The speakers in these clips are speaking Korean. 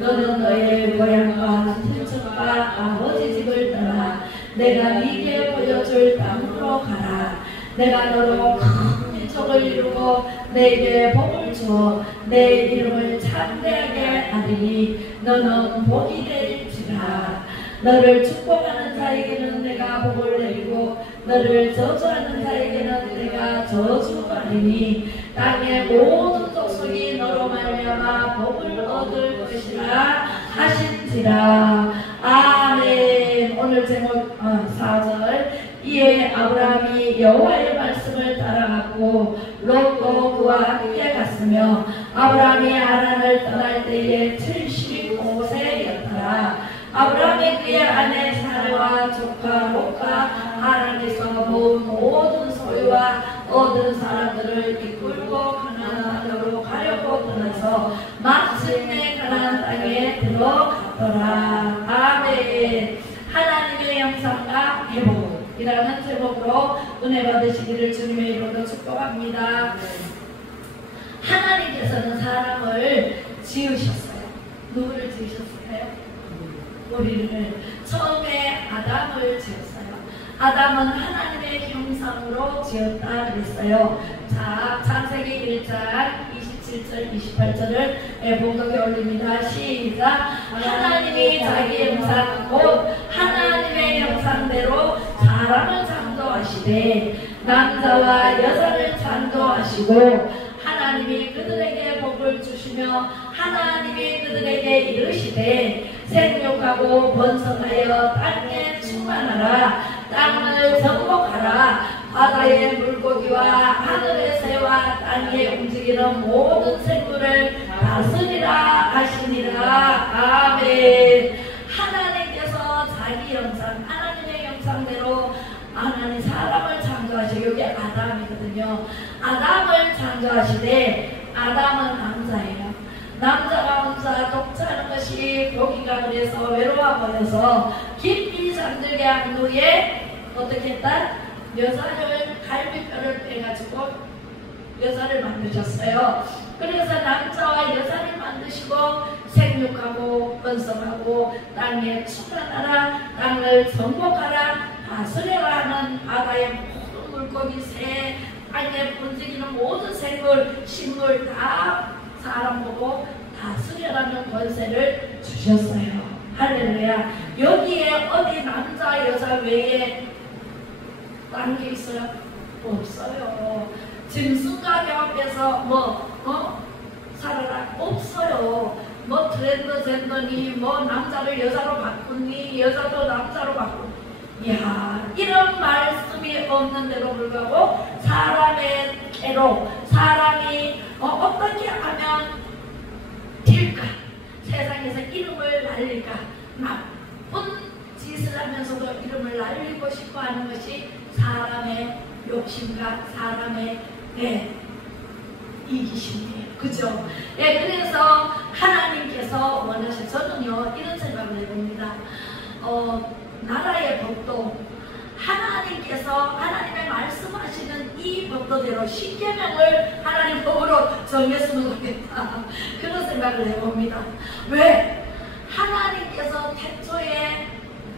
너는 너의 고향과 친척과 아버지 집을 떠나 내가 네게 보여줄 땅으로 가라. 내가 너로 큰 민족을 이루고 내게 복을 주어 내 이름을 창대하게 하리니 너는 복이 될지라. 너를 축복하는 자에게는 내가 복을 내리고 너를 저주하는 자에게는 내가 저주하리니 땅의 모든 족속이 너로 말미암아 복을 얻을 것이라 하신지라. 아멘. 오늘 제목 4절. 이에 아브라함이 여호와의 말씀을 따라가고 롯도 그와 함께 갔으며 아브라함이 하란을 떠날 때에 75세였더라. 아브라함이 그의 아내 사라와 조카 롯과 하란에서 모은 모든 소유와 얻은 사람들을 이끌고 가나안 땅으로 가려고 떠나서 마침내 가나안 땅에 들어갔더라. 아멘. 하나님의 형상과 회복이라는 제목으로 은혜 받으시기를 주님의 이름으로 축복합니다. 하나님께서는 사람을 지으셨어요. 누구를 지으셨을까요? 우리를. 처음에 아담을 지었어요. 아담은 하나님의 형상으로 지었다 그랬어요. 자, 창세기 1장 27절 28절을 봉독에 올립니다. 시작. 하나님이 자기 형상 곧 하나님의 형상대로 사람을 창조하시되 남자와 여자를 창조하시고 하나님이 그들에게 복을 주시며 하나님이 그들에게 이르시되 생육하고 번성하여 땅에 충만하라. 땅을 정복하라. 바다의 물고기와 하늘의 새와 땅에 움직이는 모든 생물을 다스리라 하시니라. 아멘. 하나님께서 자기 형상, 하나님의 형상대로 하나님 사람을 창조하시고, 여기 아담이거든요. 아담을 창조하시되 아담은 남자예요. 남자가 혼자 독차하는 것이 보기가 그래서 외로워 보여서 깊이 잠들게 한 후에 어떻게 했다? 여자를 갈비뼈를 빼가지고 여자를 만드셨어요. 그래서 남자와 여자를 만드시고 생육하고 번성하고 땅에 충만하라. 땅을 정복하라. 다스려라 하는 바다의 모든 물고기, 새, 땅에 움직이는 모든 생물, 식물 다 사람 보고 다스려라는 권세를 주셨어요. 할렐루야. 여기에 어디 남자 여자 외에 딴 게 있어요? 없어요. 짐승과 경합해서 살아라? 없어요. 트랜스젠더니 남자를 여자로 바꾸니 여자도 남자로 바꾸니, 이야, 이런 말씀이 없는데도 불구하고 사람의 깨로 사람이 어떻게 하면 될까? 세상에서 이름을 날릴까? 나쁜 짓을 하면서도 이름을 날리고 싶어 하는 것이 사람의 욕심과 사람의 이기심이에요. 그죠? 그래서 하나님께서 저는요 이런 생각을 해봅니다. 나라의 법도 하나님께서 하나님의 말씀하시는 이 법도대로 십계명을 하나님 법으로 정했으면 좋겠다. 그런 생각을 해봅니다. 왜? 하나님께서 태초에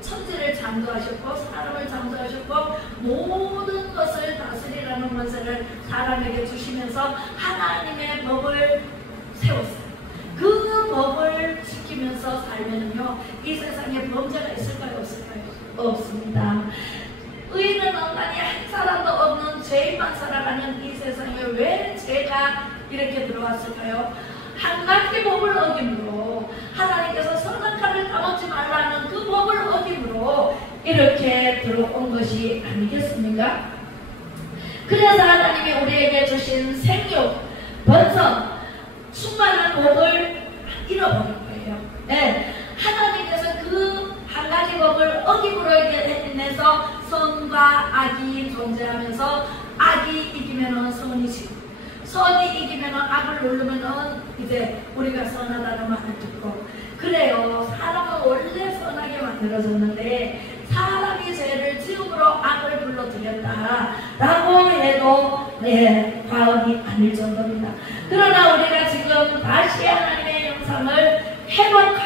천지를 창조하셨고 사람을 창조하셨고 모든 것을 다스리라는 권세를 사람에게 주시면서 하나님의 법을 세웠어요. 그 법을 지키면서 살면요 이 세상에 범죄가 있을까요? 없을까요? 없습니다. 의인은 인간이 한 사람도 없는 죄인만 살아가는 이 세상에 왜 죄가 이렇게 들어왔을까요? 한 가지 법을 어김으로, 하나님께서 선악과를 따먹지 말라는 그 법을 어김으로 이렇게 들어온 것이 아니겠습니까? 그래서 하나님이 우리에게 주신 생육, 번성, 충만한 법을 잃어버린 거예요. 하나님께서 그 한 가지 법을 어김으로 인해서 선과 악이 존재하면서 악이 이기면은 선이 지고, 선이 이기면은 악을 누르면은 이제 우리가 선하다는 말을 듣고, 그래요. 사람은 원래 선하게 만들어졌는데 사람이 죄를 지음으로 악을 불러들였다라고 해도 과언이 아닐 정도입니다. 그러나 우리가 지금 다시 하나님의 형상을 회복하고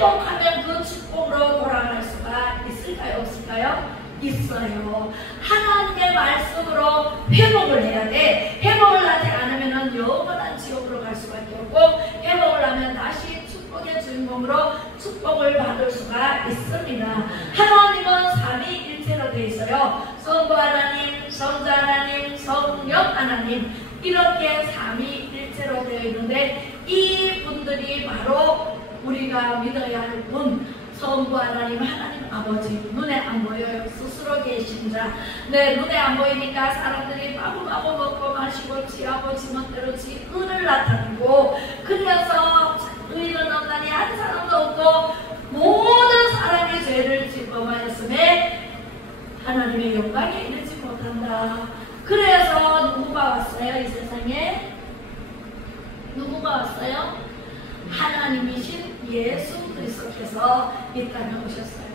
회복하면 그 축복으로 돌아갈 수가 있을까요? 없을까요? 있어요. 하나님의 말씀으로 회복을 해야 돼. 회복을 하지 않으면 영원한 지옥으로 갈 수밖에 없고, 회복을 하면 다시 축복의 주인공으로 축복을 받을 수가 있습니다. 하나님은 삼위일체로 되어 있어요. 성부 하나님, 성자 하나님, 성령 하나님, 이렇게 삼위일체로 되어 있는데, 이 분들이 바로 우리가 믿어야 할 분, 성부 하나님, 하나님 아버지. 눈에 안 보여요. 스스로 계신 자. 네, 눈에 안 보이니까 사람들이 마구마구 먹고 마시고 취하고 지멋대로 지 의를 나타내고, 그래서 의인은 없나니 한 사람도 없고 모든 사람이 죄를 범하였음에 하나님의 영광에 이르지 못한다. 그래서 누구가 왔어요? 이 세상에 누구가 왔어요? 하나님이신 예수 그리스도께서 이 땅에 오셨어요.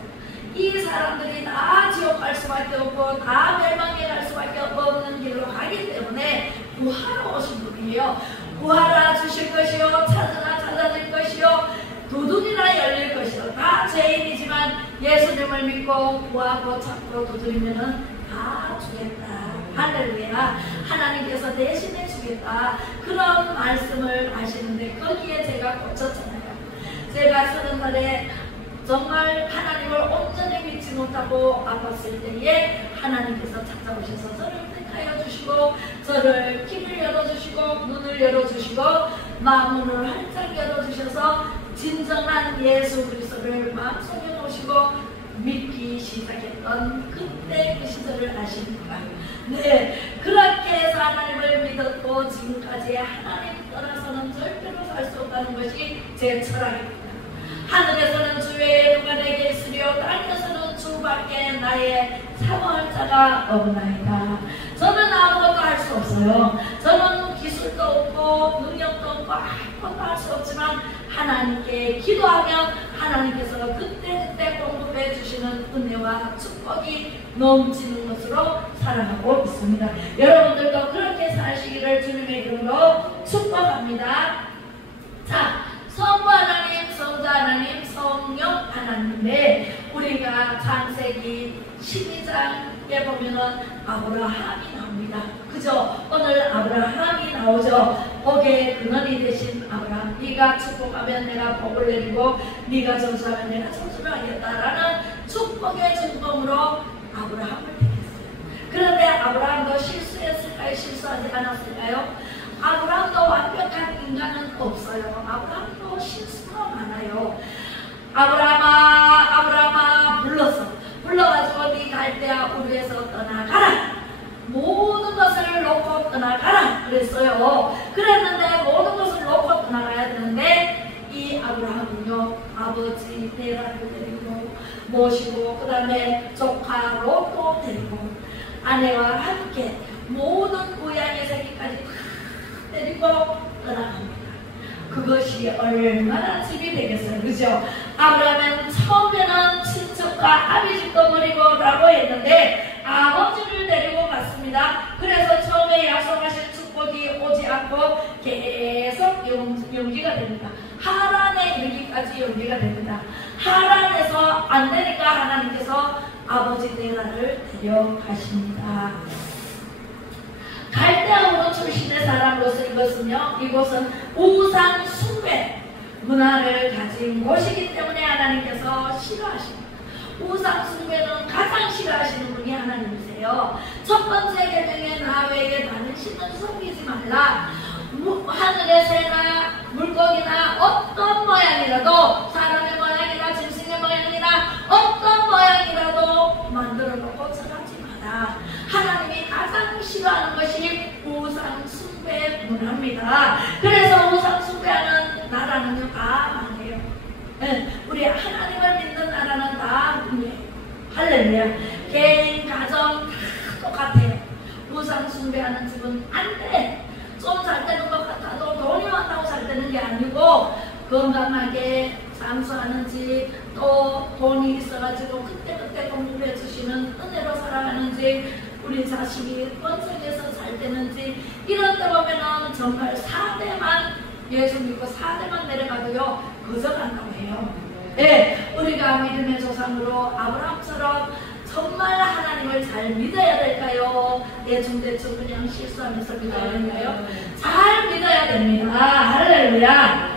이 사람들이 다 지옥 갈 수밖에 없고 다 멸망에 갈 수밖에 없는 길로 가기 때문에 구하러 오신 분이에요. 구하라 주실 것이요, 찾으라 찾아질 것이요, 두드리라 열릴 것이요. 다 죄인이지만 예수님을 믿고 구하고 찾고 두드리면은 다 주겠다. 할렐루야. 하나님께서 대신해 주겠다. 그런 말씀을 하시는데 거기에 제가 꽂혔잖아요. 제가 쓰는 날에 정말 하나님을 온전히 믿지 못하고 아팠을 때에 하나님께서 찾아오셔서 저를 택하여 주시고, 저를 길을 열어주시고, 눈을 열어주시고, 마음문을 활짝 열어주셔서 진정한 예수 그리스도를 마음속에 놓으시고 믿기 시작했던 그때 그 시절을 아십니까? 네, 그렇게 해서 하나님을 믿었고 지금까지 하나님 떠나서는 절대로 살 수 없다는 것이 제 철학입니다. 하늘에서는 주 외에 누가 내게 있으리요, 땅에서는 주밖에 나의 사모할 자가 없나이다. 저는 아무것도 할 수 없어요. 저는 기술도 없고 능력도 없고 아무것도 할 수 없지만 하나님께 기도하면 하나님께서 그때그때 공급해 주시는 은혜와 축복이 넘치는 것으로 살아가고 있습니다. 여러분들도 그렇게 사시기를 주님의 이름으로 축복합니다. 자, 성부 하나님, 성자 하나님, 성령 하나님인데, 우리가 창세기 12장에 보면은 아브라함이 나옵니다. 그죠? 오늘 아브라함이 나오죠. 복의 근원이 되신 아브라함. 네가 축복하면 내가 복을 내리고 네가 저주하면 내가 저주를 하겠다라는 축복의 증거로 아브라함을 택했어요. 그런데 아브라함도 실수했을까요? 실수하지 않았을까요? 아브라함도 완벽한 인간은 없어요. 아브라함도 실수가 많아요. 아브라함아 불러가지고 네 갈대아 우르에서 떠나가라. 모든 것을 놓고 떠나가라 그랬어요. 그랬는데 모든 것을 놓고 떠나가야 되는데 이 아브라함은요, 아버지 데라를 데리고 모시고 그 다음에 조카 롯도 데리고 아내와 함께 모든 고향의 새끼까지 다 데리고 떠나갑니다. 그것이 얼마나 집이 되겠어요. 그죠? 아브라함은 처음에는 친척과 아비집도 버리고 라고 했는데 아버지를 데리고 갔습니다. 그래서 처음에 약속하신 축복이 오지 않고 계속 연기가 됩니다. 하란에 이르기까지 연기가 됩니다. 하란에서 안 되니까 하나님께서 아버지 데라를 데려가십니다. 갈대아우르 출신의 사람으로서 이곳은 우상 숭배 문화를 가진 곳이기 때문에 하나님께서 싫어하십니다. 우상 숭배는 가장 싫어하시는 분이 하나님이세요. 첫 번째 계명에 나 외에 다른 신을 섬기지 말라. 하늘의 새나 물고기나 어떤 모양이라도, 사람의 모양이나 짐승의 모양이나 어떤 모양이라도 만들어 놓고 절하지 마라. 하나님이 가장 싫어하는 것이 우상 숭배 문화입니다. 그래서 우상 숭배하는 나라는요 다 망해요. 네, 우리 하나님을 믿는 나라는 다 망해요. 할렐루야. 개인 가정 다 똑같아요. 우상 숭배하는 집은 안 돼. 좀 잘 되는 것 같아도 돈이 많다고 잘 되는 게 아니고, 건강하게 장수하는 집, 또 돈이 있어가지고 그때그때 공급해 주시는 은혜로 살아가는지, 우리 자식이 번성해서 잘 되는지, 이런 데 보면은 정말 4대만 예수 믿고 4대만 내려가도요 거저간다고 해요. 예, 우리가 믿음의 조상으로 아브라함처럼 정말 하나님을 잘 믿어야 될까요? 대충대충 그냥 실수하면서 믿어야 될까요? 잘 믿어야 됩니다. 할렐루야.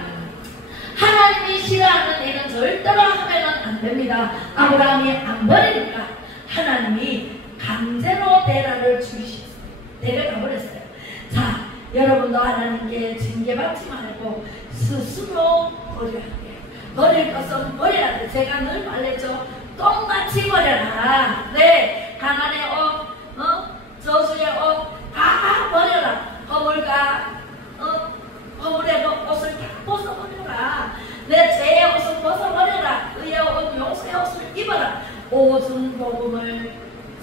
하나님이 싫어하는 일은 절대로 하면은 안 됩니다. 아브라함이 안 버리니까 하나님이 강제로 데려를 주시었어요. 데려가 버렸어요. 자, 여러분도 하나님께 징계받지 말고 스스로 버려야 돼요. 버릴 것은 버려야 돼. 제가 늘 말했죠. 똥같이 버려라. 네, 가난의 옷, 저주의 옷 다 버려라. 허물과 허물의 옷을 다 벗어버려라. 내 죄의 옷을 벗어버려라. 의의 옷, 용서의 옷을 입어라. 오순 복음을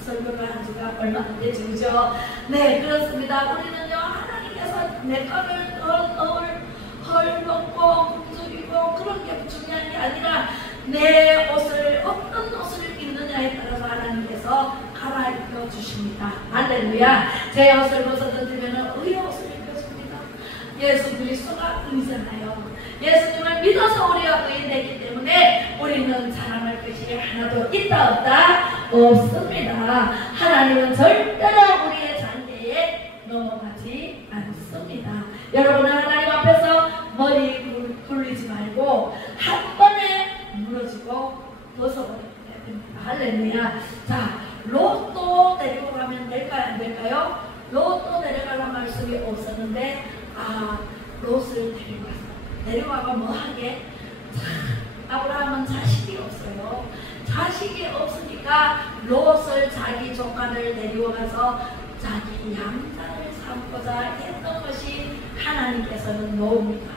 설교를 한 지가 얼마 안 되죠, 그죠? 네, 그렇습니다. 우리는요, 하나님께서 내 거를 헐벗고 굶주리고 그런 게 중요한 게 아니라 내 옷을 어떤 옷을 입느냐에 따라서 하나님께서 갈아입혀 주십니다. 할렐루야. 제 옷을 벗어던지면 의의 옷을 입혀줍니다. 예수 그리스도가 의잖아요. 예수님을 믿어서 우리가 의인되기 때문에 우리는 자랑할 것이 하나도 있다 없다 없습니다. 하나님은 절대로 우리의 잔재에 넘어가지 않습니다. 여러분은 하나님 앞에서 머리 굴리지 말고 한 번에 무너지고 벗어버려야 됩니다. 할렐루야. 자, 롯도 데리고 가면 될까요? 안 될까요? 롯도 데려가는 말씀이 없었는데 롯을 데려가고 뭐하게? 아브라함은 자식이 없어요. 자식이 없으니까 롯을 자기 조카를 데리고가서 자기 양자를 삼고자 했던 것이 하나님께서는 놓습니다.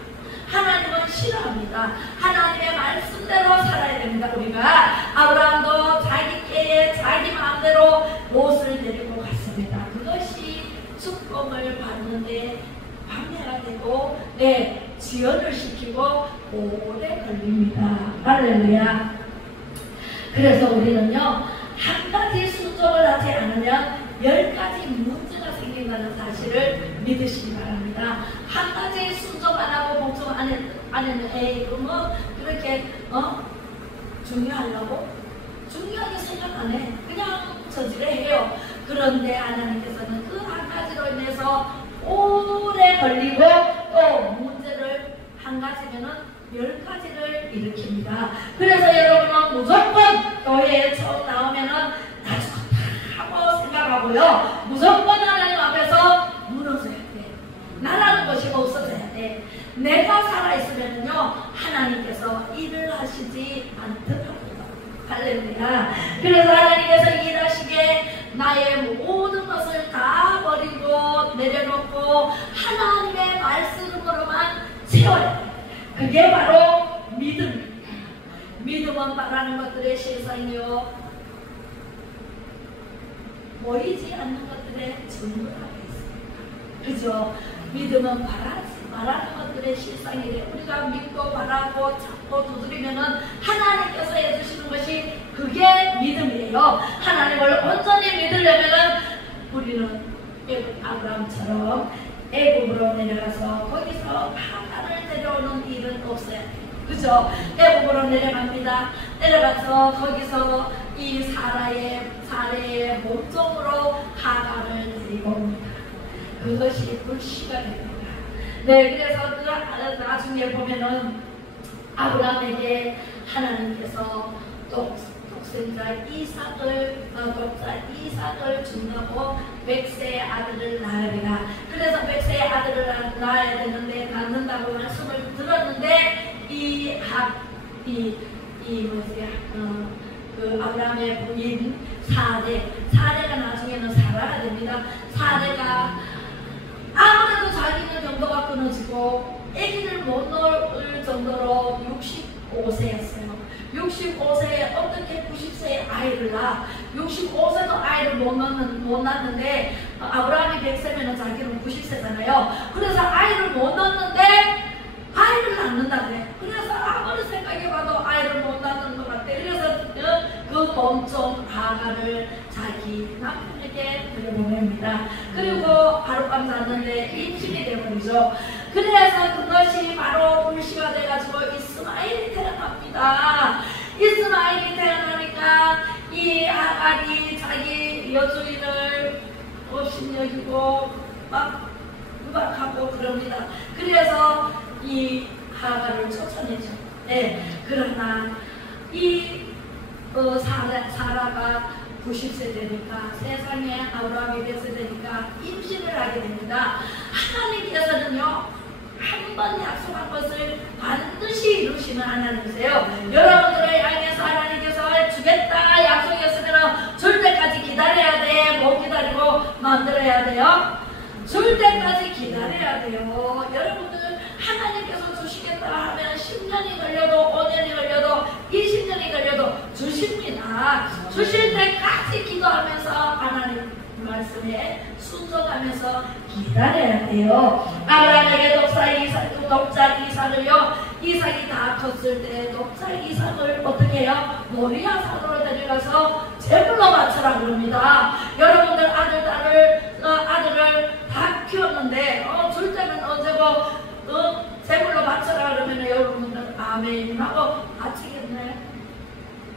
하나님은 싫어합니다. 하나님의 말씀대로 살아야 됩니다. 우리가 아브라함도 자기 때에 자기 마음대로 롯을 데리고 갔습니다. 그것이 축복을 받는데 방해가 되고 지연을 시키고 오래 걸립니다. 할렐루야. 그래서 우리는요, 한 가지 순종을 하지 않으면 10가지 문제가 생긴다는 사실을 믿으시기 바랍니다. 한 가지 순종 안 하고 복종 안 했는 그러면 그렇게 중요하려고? 중요하게 생각 안 해. 그냥 저지를 해요. 그런데 하나님께서는 그 한 가지로 인해서 오래 걸리고 또 문제를 한 가지면은 10가지를 일으킵니다. 그래서 여러분은 무조건 교회에 처음 나오면은 나 죽었다 하고 생각하고요. 무조건 하나님 앞에서 무너져야 돼. 나라는 것이 없어져야 돼. 내가 살아있으면요, 하나님께서 일을 하시지 않더라고요. 할렐루야. 그래서 하나님께서 일하시기에 나의 모든 것을 다 버리고 내려놓고 하나님의 말씀으로만 세워야 돼. 그게 바로 믿음입니다. 믿음은 바라는 것들의 실상이요, 보이지 않는 것들의 증거라고 있습니다. 그죠? 믿음은 바라는 것들의 실상이래. 우리가 믿고 바라고 찾고 두드리면은 하나님께서 해주시는 것이 그게 믿음이에요. 하나님을 온전히 믿으려면은 우리는 아브라함처럼 애굽으로 내려가서 거기서 하나를 데려오는 일은 없어요. 그죠? 애굽으로 내려갑니다. 내려가서 거기서 이 사례의 몸종으로 하나를 데리고 옵니다. 그것이 불씨가 됩니다. 네, 그래서 나중에 보면은 아브라함에게 하나님께서 독자 이삭을 준다고 100세의 아들을 낳아야 되나. 그래서 100세의 아들을 낳아야 되는데 낳는다고 말씀을 들었는데 그 아브라함의 부인 사례가 나중에는 사라가 됩니다. 사례가 아무래도 자기는 정도가 끊어지고 아기를 못 낳을 정도로 65세였어요. 65세에 어떻게 90세에 아이를 낳아? 65세도 아이를 못 낳는데 아브라함이 100세면 자기는 90세잖아요. 그래서 아이를 못 낳는데 아이를 낳는다 그래. 그래서 아무리 생각해봐도 아이를 못 낳는 것 같아. 그래서 그 몸종 하가를 자기 남편에게 들여보냅니다. 그리고 하룻밤 잤는데 임신이 되어버리죠. 그래서 그것이 바로 불씨가 돼가지고 이스마엘이 태어납니다. 그래서 이 하가를 쫓아내죠. 네. 그러나 이 사라가 90세 되니까 세상에 아브라함이 됐을 되니까 임신을 하게 됩니다. 하나님께서는요 한 번 약속한 것을 반드시 이루시는 하나님이세요. 여러분들을 향해서 하나님께서 주겠다 약속했으면 줄 때까지 기다려야 돼. 못 기다리고 마음대로 해야 돼요. 줄 때까지 기다려야 돼요. 여러분들 하나님께서 주시겠다 하면 10년이 걸려도 5년이 걸려도 20년이 걸려도 주십니다. 주실 때까지 기도하면서 하나님 말씀에 순종하면서 기다려야 돼요. 아브라함에게 독자 이삭을요, 이삭이 다 컸을 때 독자 이삭을 어떻게 해요? 모리아 산으로 데려가서 제물로 바쳐라 그럽니다. 여러분들 아들을 다 키웠는데 줄 때는 언제고 제물로 바쳐라 그러면 여러분들 아멘 하고 바치겠네.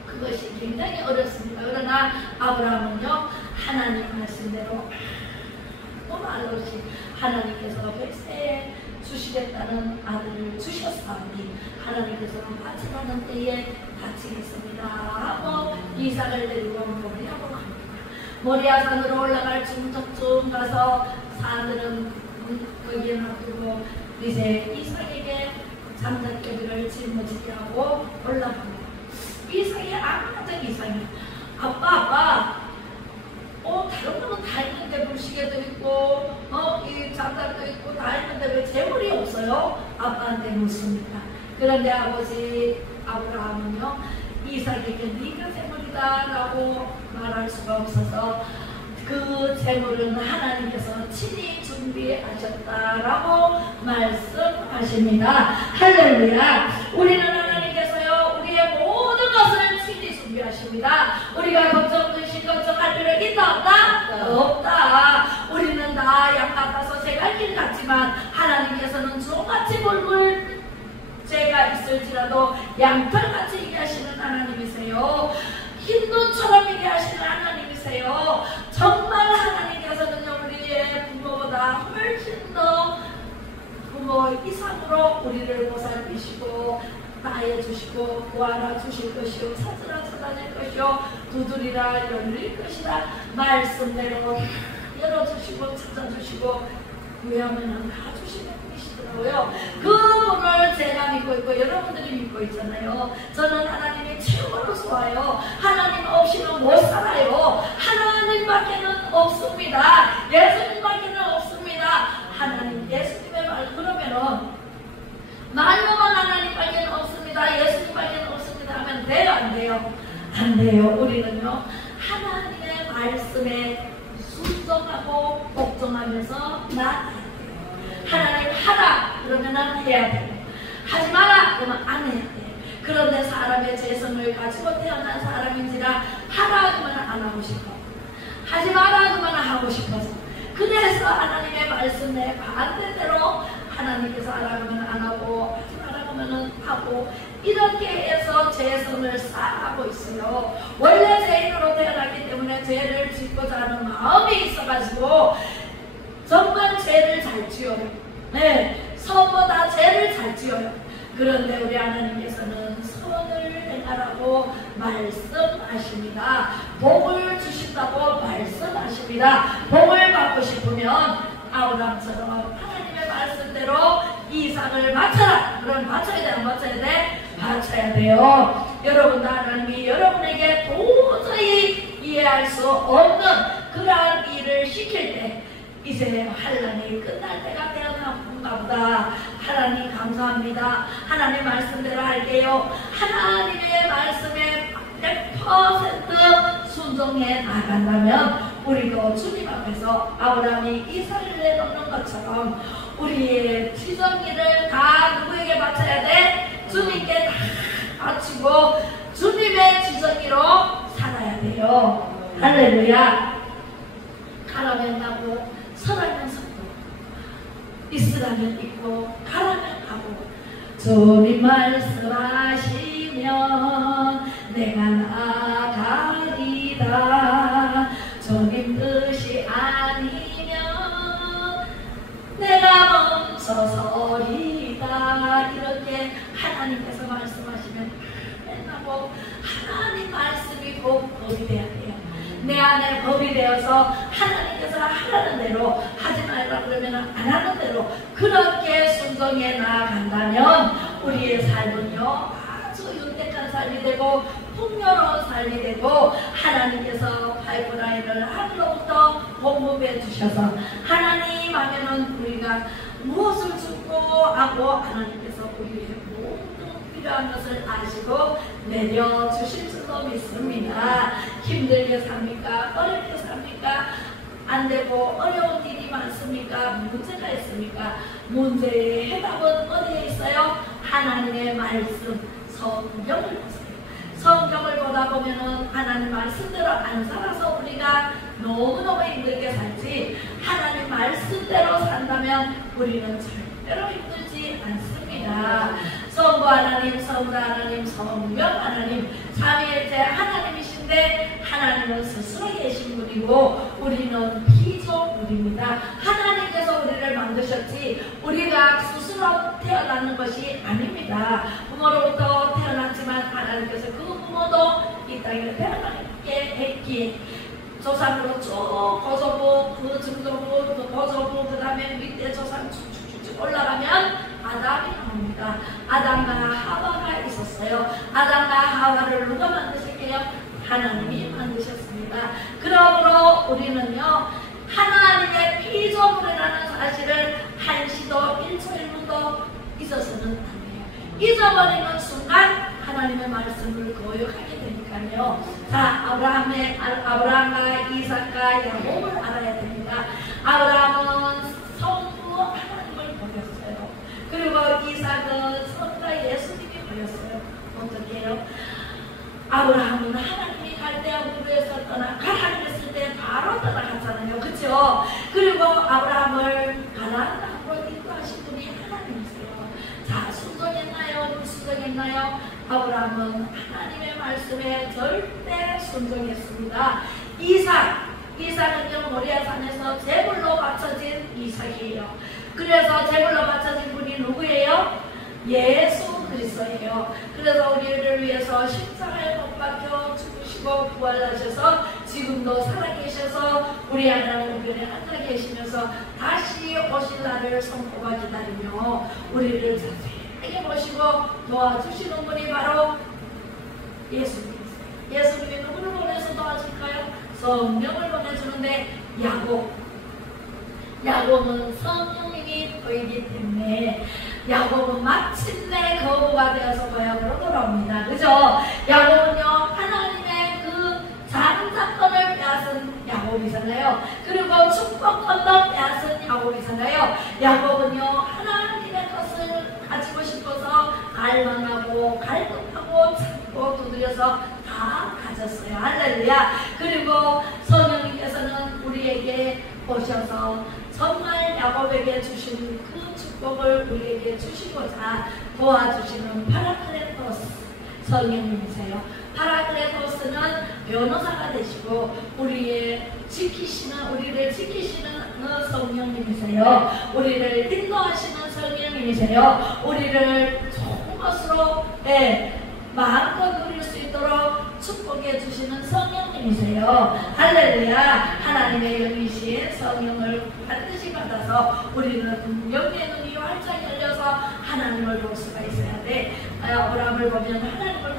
그것이 굉장히 어렵습니다. 그러나 아브라함은요 하나님 말씀대로 말 없이 하나님께서 백세에 주시겠다는 아들을 주셨사오니 하나님께서는 바치라는 때에 바치겠습니다 하고 이삭을 데리고 모리아로 갑니다. 모리아 산으로 올라갈 쯤 가서 사람들은 거기에 놔두고 이제 이삭에게 장작개비를 짊어지게 하고 올라갑니다. 이삭이 아무튼 이삭이 아빠 다른 거는 다 있는데 물시계도 있고 이 장작도 있고 다 있는데 왜 재물이 없어요? 아빠한테 묻습니다. 그런데 아버지 아브라함은요 이삭에게 네가 재물이다 라고 말할 수가 없어서 그 재물은 하나님께서 친히 준비하셨다라고 말씀하십니다. 할렐루야. 우리는 하나님께서요 우리의 모든 것을 친히 준비하십니다. 우리가 걱정할 필요 있다 없다? 없다. 우리는 다 양 같아서 새갈 길 같지만 하나님께서는 종같이 굵은 죄가 있을지라도 양털같이 이게 하시는 하나님이세요. 흰 눈처럼 이게 하시는 하나님이세요. 정말 하나님께서는요 우리의 부모보다 훨씬 더 부모 이상으로 우리를 보살피시고 나해 주시고 구하라 주실 것이요 찾으라 찾아낼 것이요 두드리라 열릴 것이라 말씀대로 열어주시고 찾아주시고 구하면 다 주시는 분이시더라고요. 그분을 제가 믿고 있고 여러분들이 믿고 있잖아요. 저는 하나님이 최고로 좋아요. 하나님 없이는 못 살아요. 하나님밖에는 없습니다. 예수님밖에는 없습니다. 하나님 예수님의 말 그러면은 말로만 하나님밖에는 없습니다. 예수님밖에는 없습니다 하면 돼요? 안 돼요? 안 돼요. 우리는요 하나님의 말씀에 순종하고 복종하면서 나아가야 돼요. 하나님 하라 그러면 해야 돼요. 하지 마라 그러면 안 해야 돼요. 그런데 사람의 재성을 가지고 태어난 사람인지라 하라 그러면 안 하고 싶어, 하지 마라 그러면 하고 싶어서, 그래서 하나님의 말씀에 반대대로 하나님께서 하라 그러면 안 하고 하지 마라 그러면 하고 이렇게 해서 죄성을 쌓아가고 있어요. 원래 죄인으로 태어났기 때문에 죄를 짓고자 하는 마음이 있어가지고 정말 죄를 잘 지어요. 네, 선보다 죄를 잘 지어요. 그런데 우리 하나님께서는 선을 행하라고 말씀하십니다. 복을 주신다고 말씀하십니다. 복을 받고 싶으면 아브라함처럼 하나님의 말씀대로 이삭을 바쳐라. 그럼 바쳐야 돼, 안 바쳐야 돼? 바쳐야 돼요. 여러분도 하나님이 여러분에게 도저히 이해할 수 없는 그러한 일을 시킬 때 이제 환란이 끝날 때가 되었나 보다. 하나님 감사합니다. 하나님 말씀대로 할게요. 하나님의 말씀에 100% 순종해 나간다면 우리도 주님 앞에서 아브라함이 이삭을 내놓는 것처럼 우리의 지정기를 다 누구에게 바쳐야 돼? 주님께 다 바치고 주님의 지정기로 살아야 돼요. 할렐루야. 가라면 가고 서라면 서고 있으라면 있고 가라면 가고 주님 말씀하시면 내가 나가리다. 주님 뜻이 아니면 내가 멈춰서리다. 이렇게 하나님께서 말씀하시면 맨날 뭐 하나님 말씀이 곧 법이 돼야 돼요. 내 안에 법이 되어서 하나님께서 하라는 대로 하지 말라 그러면 안 하는 대로 그렇게 순종해 나아간다면 우리의 삶은요 아주 윤택한 삶이 되고 풍요로운 삶이 되고 하나님께서 파이프라인을 하늘로부터 공급해 주셔서 하나님 하면은 우리가 무엇을 줍고 하나님께서 우리의 모든 필요한 것을 아시고 내려주실 줄로 믿습니다. 힘들게 삽니까? 어렵게 삽니까? 안되고 어려운 일이 많습니까? 문제가 있습니까? 문제의 해답은 어디에 있어요? 하나님의 말씀, 성경을 보세요. 성경을 보다 보면은 하나님 말씀대로 안 살아서 우리가 너무너무 힘들게 살지, 하나님 말씀대로 산다면 우리는 절대로 힘들지 않습니다. 성부 하나님, 성자 하나님, 성령 하나님, 삼위일체 하나님이신데 하나님은 스스로 계신 분이고 우리는 피조물입니다. 하나님께서 우리를 만드셨지 우리가 스스로 태어나는 것이 아닙니다. 부모로부터 태어났지만 하나님께서 그 부모도 이 땅에 태어나게 했기에 조상으로 쭉 거저부, 그 증조부, 또 거저부, 그 다음에 밑에 조상 쭉쭉쭉 올라가면 아담이 나옵니다. 아담과 하와가 있었어요. 아담과 하와를 누가 만드셨게요? 하나님이 만드셨습니다. 그러므로 우리는요 하나님의 피조물이라는 사실을 한시도 1초 1분도 잊어서는 안 돼요. 잊어버리는 순간 하나님의 말씀을 거역하게 되니까요. 자, 아브라함과 이삭과 야곱을 알아야 됩니다. 아브라함은 성부 하나님을 버렸어요. 그리고 이삭은 성자 예수님이 버렸어요. 어떻게 해요? 아브라함은 하나님이 갈대아 우르에서 가라 그랬을 때 바로 떠나갔잖아요. 그렇죠? 그리고 아브라함을 가나안 땅으로 인도하신 분이 하나님이세요. 자, 순종했나요? 불순종했나요? 아브라함은 하나님의 말씀에 절대 순종했습니다. 이삭은요 모리아산에서 제물로 바쳐진 이삭이에요. 그래서 제물로 바쳐진 분이 누구예요? 예수 그리스도예요. 그래서 우리를 위해서 십자가에 못 박혀 죽으시고 부활하셔서 지금도 살아계셔서 우리 하나님 우편에 앉아 계시면서 다시 오실 날을 손꼽아 기다리며 우리를 자세하게 보시고 도와주시는 분이 바로 예수님이세요. 예수님이 누구를 보내서 도와줄까요? 성령을 보내주는데 야곱은 성령님이 보이기 때문에 야곱은 마침내 거부가 되어서 고향으로 돌아옵니다. 그죠? 야곱은요 하나님의 그 장자권을 빼앗은 야곱이잖아요. 그리고 축복권도 빼앗은 야곱이잖아요. 야곱은요 하나님의 것을 가지고 싶어서 갈망하고 갈급하고 찾고 두드려서 다 가졌어요. 할렐루야. 그리고 성령님께서는 우리에게 오셔서 정말 야곱에게 주신 그 축복을 우리에게 주시고자 도와주시는 파라클레토스 성령님이세요. 파라클레토스는 변호사가 되시고 우리를 지키시는 성령님이세요. 우리를 인도하시는 성령님이세요. 우리를 좋은 것으로 마음껏 누릴 수 있도록 축복해 주시는 성령님이세요. 할렐루야. 하나님의 영이신 성령을 반드시 받아서 우리는 영의 눈이 활짝 열려서 하나님을 볼 수가 있어야 돼. 아브라함을 보면 하나님을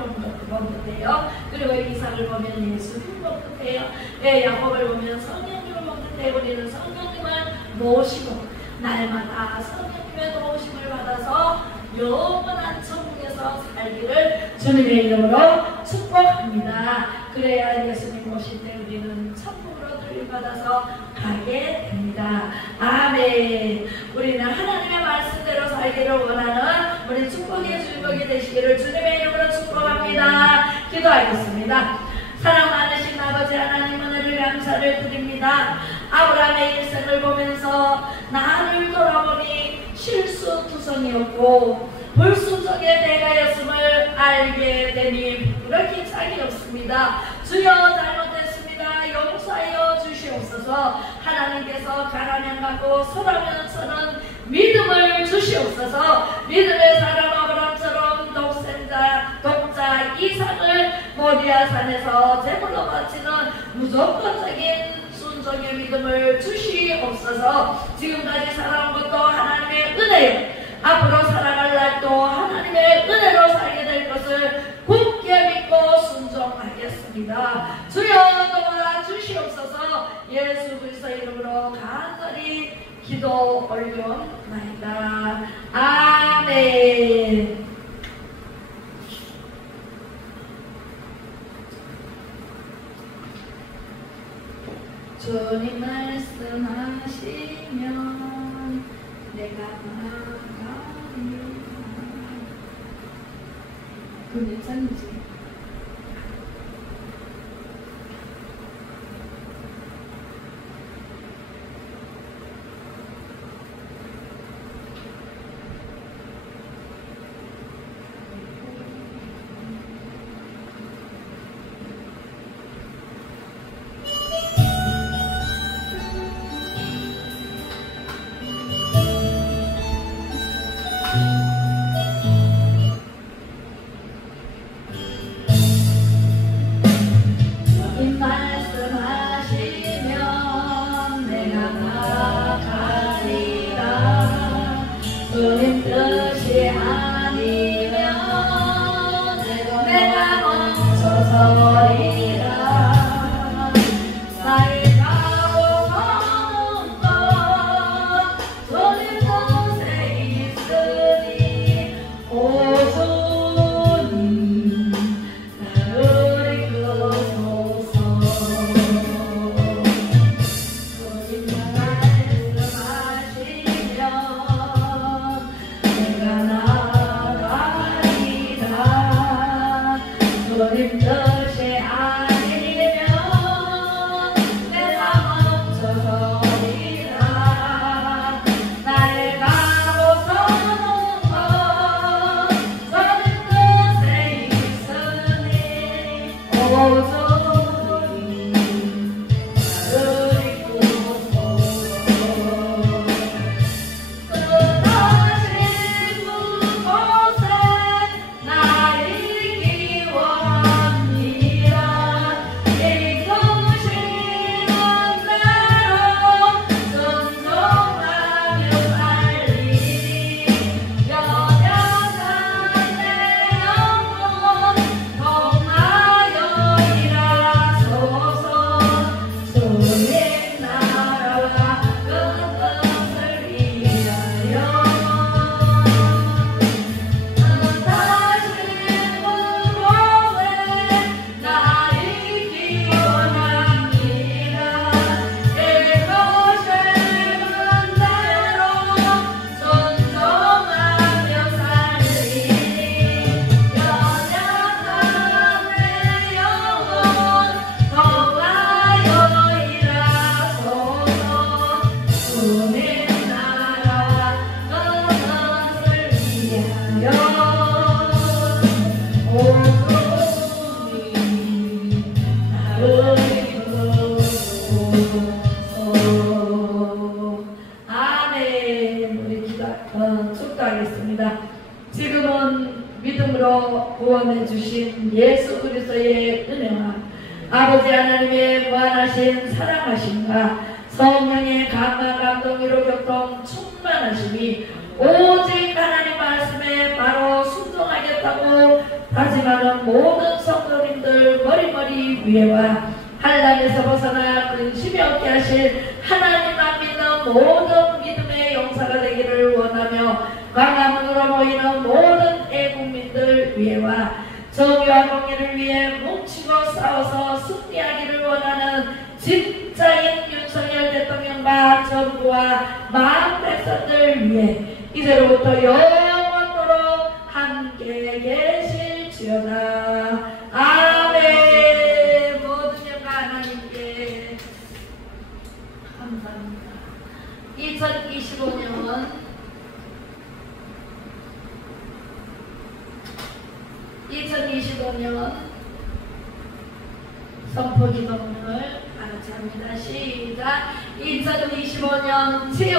보는 듯해요. 그리고 이삭을 보면 예수님을 보는 듯해요. 야곱을 보면 성령님을 보는 듯해요. 우리는 성령님을 모시고 날마다 성령님의 도우심을 받아서 영원한 천국에서 살기를 주님의 이름으로 축복합니다. 그래야 예수님 오실 때 우리는 천국으로 들림받아서 가게 됩니다. 아멘. 우리는 하나님의 말씀대로 살기를 원하는 우리 축복의 주인공이 되시기를 주님의 이름으로 축복합니다. 기도하겠습니다. 사랑 많으신 아버지 하나님 은혜를 감사를 드립니다. 아브라함의 일생을 보면서 나를 돌아보니 실수투성이었고 불순종의 대가였음을 알게 되니 그렇게 짝이 없습니다. 주여 잘못했습니다. 용서하여 주시옵소서. 하나님께서 가라면 가고 서라면 서는 믿음을 주시옵소서. 믿음의 사람 아브람처럼 독자 이삭을 모리아 산에서 제물로 바치는 무조건적인 순종의 믿음을 주시옵소서. 지금까지 살아온 것도 하나님의 은혜요, 앞으로 살아갈 날도 하나님의 은혜로 살게 될 것을 굳게 믿고 순종하겠습니다. 주여 도와주시옵소서. 예수 그리스도의 이름으로 간절히 기도 올려옵나이다. 아멘. 주님 말씀하시면 내가 나가리라. 그건 내 찬이지. 축도하겠습니다. 지금은 믿음으로 구원해 주신 예수 그리스도의 은혜와 아버지 하나님의 무한하신 사랑하심과 성령의 강한 감동으로 교통 충만하심이 오직 하나님 말씀에 바로 순종하겠다고 다짐하는 모든 성도님들 머리머리 위에와 한량에서 벗어나 근심이 없게 하실 하나님만 믿는 모든 믿음의 용사가 되기를 원하며 광화문으로 모이는 모든 애국민들 위에와 정의와 공의를 위해 뭉치고 싸워서 승리하기를 원하는 진짜인 윤석열 대통령과 정부와 마음 백성들 위해 이제로부터 영원토록 함께 계실지어다. 아멘. 모든 영광 하나님께 감사합니다. 2025년 선포기도문을 같이 합니다. 시작. 2025년 치유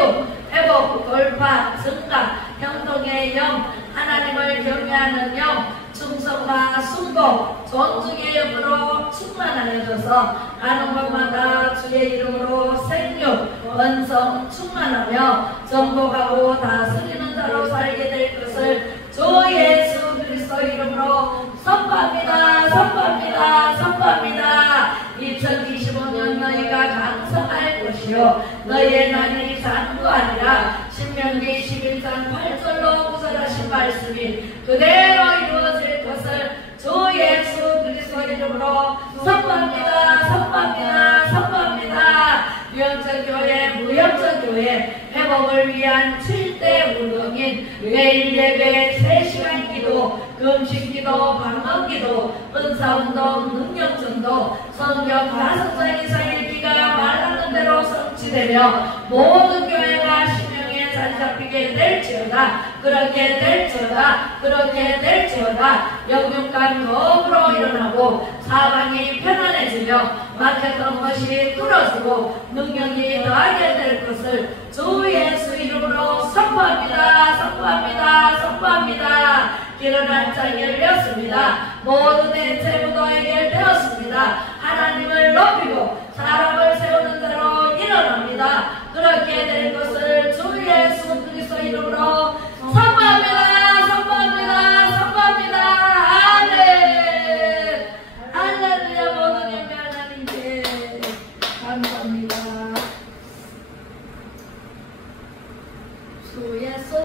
회복, 돌파, 증가, 형통의 영, 하나님을 경외하는 영, 충성과 순복, 존중의 영으로 충만하여져서 가는 곳마다 주의 이름으로 생육, 번성, 충만하며 정복하고 다스리는 자로 살게 될 것을 주 예수 그리스도 이름으로 선포합니다. 선포합니다. 선포합니다. 2025년 너희가 강성할 것이요 너희의 날이 잔도 아니라 신명기 11장 8절로 구절하신 말씀이 그대로 이루어질 것을 주 예수 그리스도 이름으로 선포합니다. 선포합니다. 선포합니다. 유영적 교회, 무영적 교회 회복을 위한 7대 운동인 매일 예배 3시간 기도, 금식 기도, 방언 기도, 은사운동, 능력전도, 성경 5장 이상 읽기가 말하는 대로 성취되며 모든 교회가 신명에 자리 잡히게 될지어다. 그렇게 될지어다. 그렇게 될지어다. 영육간 거으로 일어나고 사방이 편안해지며 막혔던 것이 뚫어지고 능력이 나게 될 것을 주 예수 이름으로 선포합니다. 선포합니다. 선포합니다. 길은 한장 열렸습니다. 모든 대체 무도 해결되었습니다.